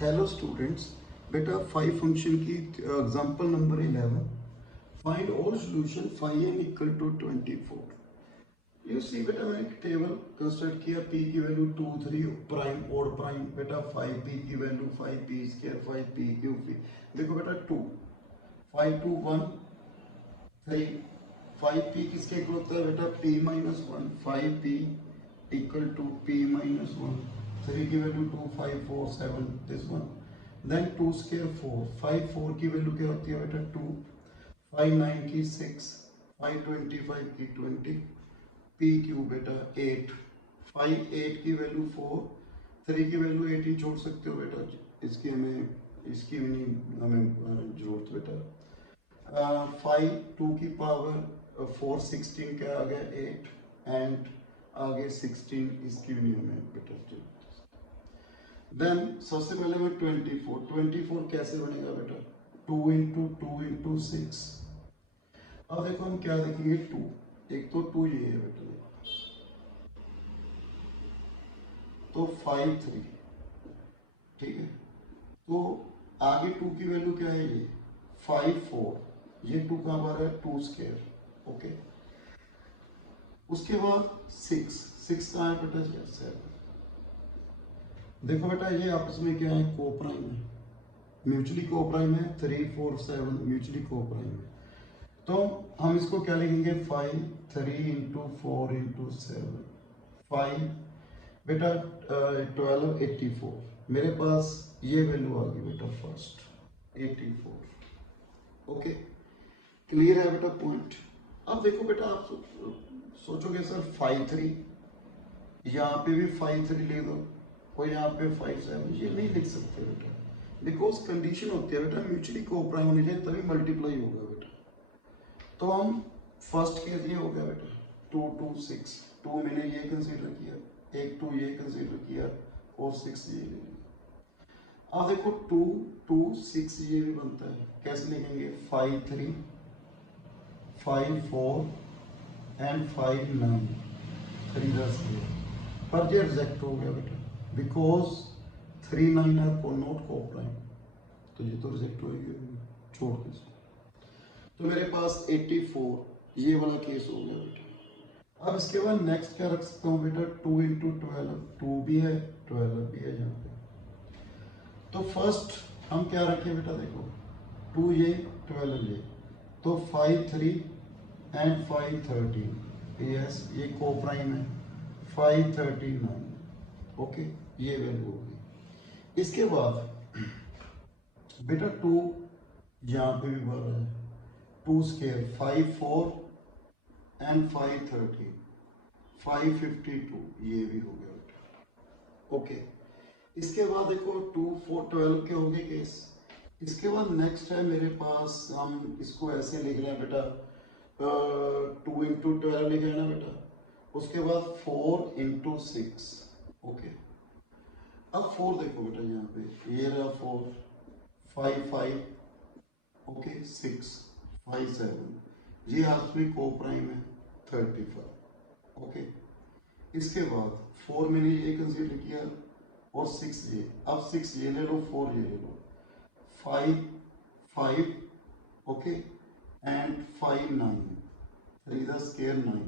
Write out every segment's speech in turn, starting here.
Hello students, बेटा phi function की example number 11। Find all solution phi N equal to 24। You see बेटा मैंने एक टेबल कंस्ट्रक्ट किया। पी की वैल्यू 2 3 प्राइम ओड प्राइम बेटा 5 पी की value 5 P square 5 P cube P. देखो बेटा 2 5 2 1 3 5 पी किसके इक्वल होता है बेटा P minus 1 5 P equal to P minus 1 3 की value 2 5 4 7 this one then 2 square 4 5 4 की वैल्यू क्या होती है बेटा 2 5 9 की 6 5 25 की 20 पी क्यू बेटा 8 5 8 की वैल्यू 4 3 की वैल्यू 18 छोड़ सकते हो बेटा। इसकी भी नहीं हमें जरूरत बेटा। 5 2 की पावर 4 16 क्या आ गया 8 एंड आगे 16 इसकी भी नहीं हमें बेटा जरूरत। देन सबसे पहले मैं 24 कैसे बनेगा बेटा 2 इंटू 6। अब देखो हम क्या देखेंगे 2 एक तो 2 ये है बेटा तो 5 3 ठीक है। तो आगे 2 की वैल्यू क्या है ये 5 4 ये 2 कहाँ पर है 2 स्क्वायर ओके। उसके बाद 6 कहाँ है बेटा 7। देखो बेटा ये आपस में क्या है कोप्राइम है म्यूचुअली कोप्राइम है 3 4 7 म्यूचुअली कोप्राइम है। तो हम इसको क्या लिखेंगे 5 3 इंटू 4 इंटू 7 5 बेटा 12 84 मेरे पास ये वैल्यू आ गई बेटा फर्स्ट 84 ओके। क्लियर है बेटा पॉइंट। अब देखो बेटा आप सोचोगे सर 5 3 यहाँ पे भी 5 3 ले दो और यहाँ पे 5 7 ये नहीं लिख सकते बेटा बिकॉज कंडीशन होती है बेटा म्यूचुअली कोप्राइम होनी चाहिए तभी मल्टीप्लाई होगा बेटा। तो हम फर्स्ट केस ये हो गया बेटा 2 2 6 2 मैंने ये कंसीडर किया एक 2 ये कंसीडर किया और 6 ये ले लिया। अब देखो 2 2 6 ये भी बनता है कैसे लिखेंगे 5 3 5 4 एंड 5 9 3 10 पर ये रिजेक्ट हो गया बेटा बिकॉज 3 9 आर को नॉट कोप्राइम तो ये तो रिजेक्ट हो गया छोड़ के। तो मेरे पास 84 ये वाला केस हो गया बेटा। अब इसके बाद नेक्स्ट क्या रख सकता हूँ बेटा 2 इंटू 12 2 भी है 12 भी है यहाँ पे। तो फर्स्ट हम क्या रखें बेटा देखो 2 ये 12 ये तो 5 3 एंड 5 13 यस ये कोप्राइम है 5 39 ओके ये वैल्यू होगी। इसके बाद बेटा 2 यहाँ पे भी बढ़ रहा है 2 स्क्वायर 5 4 एंड 5 13 5 52 ये भी हो गया बेटा ओके। इसके बाद देखो 2 4 12 के हो गए केस। इसके बाद नेक्स्ट है मेरे पास हम इसको ऐसे लिख रहे हैं बेटा 2 इंटू 12 लिख रहे हैं ना बेटा। उसके बाद 4 इंटू 6 ओके। अब 4 देखो बेटा यहाँ पे ये रहा 4 5 5 ओके 6 5 7 ये आपकी कोप्राइम है 35 ओके। इसके बाद 4 मैंने ये कंसीडर किया और 6 ये अब 6 ये ले लो 4 ये ले लो 5 5 okay and 5 9 3 the square 9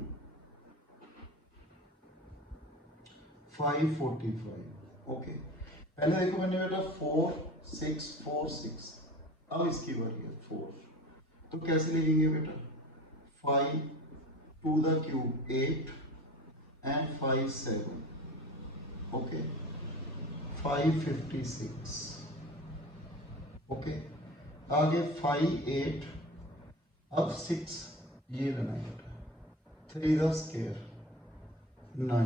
5 45 okay. पहले देखो मैंने बेटा 4 6 4 6 अब इसकी बारी है 4 तो कैसे लिखेंगे बेटा 5 to the cube 8 and 5 7 okay 5 56 okay. आगे 5 8 अब 6 ये लेना है बेटा 3 द स्क्वायर 9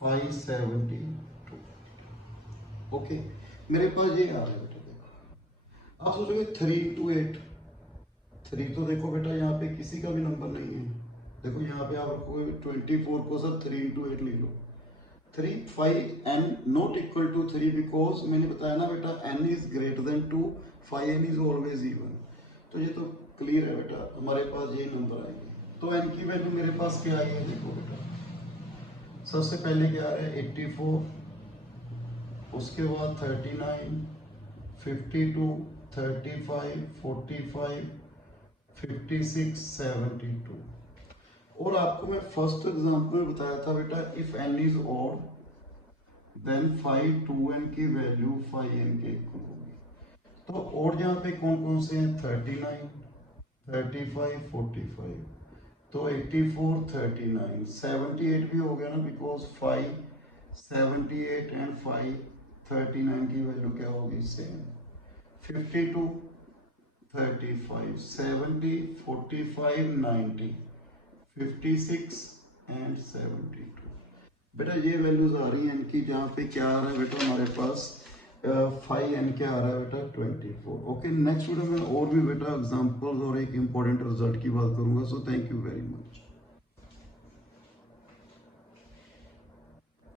5 72 ओके। मेरे पास ये आ रहा है बेटा देखो आप सोचोगे 3 इंटू 8 3 तो देखो बेटा यहाँ पे किसी का भी नंबर नहीं है। देखो यहाँ पे आप रखोगे 24 को सर 3 इंटू 8 लिख लो 3 5 n not equal to 3 because मैंने बताया ना बेटा n is greater than 2 5 n is always even. तो ये तो क्लियर है बेटा हमारे पास ये नंबर आएंगे। तो n की वैल्यू मेरे पास क्या आई है देखो बेटा सबसे पहले क्या आ रहा है 84 उसके बाद 39, 52, 35, 45, 56, 72। और आपको मैं फर्स्ट एग्जांपल में बताया था बेटा, if n is odd then five 2n की वैल्यू 5n के इक्वल होगी। तो और यहाँ पे कौन कौन से हैं, 39, 35, 45, तो 84, 39, 78 भी हो गया ना, बिकॉज 5, 78 एंड 5, 39 की वैल्यू क्या होगी, सेम। 52, 35, 70, 45, 90, 56 एंड 72। बेटा ये वैल्यूज आ रही हैं इनकी, जहाँ पे क्या आ रहा है बेटा हमारे पास 5n क्या आ रहा है बेटा 24। ओके, नेक्स्ट वीडियो में और भी बेटा एग्जांपल्स और एक इंपॉर्टेंट रिजल्ट की बात करूंगा। So thank you very much.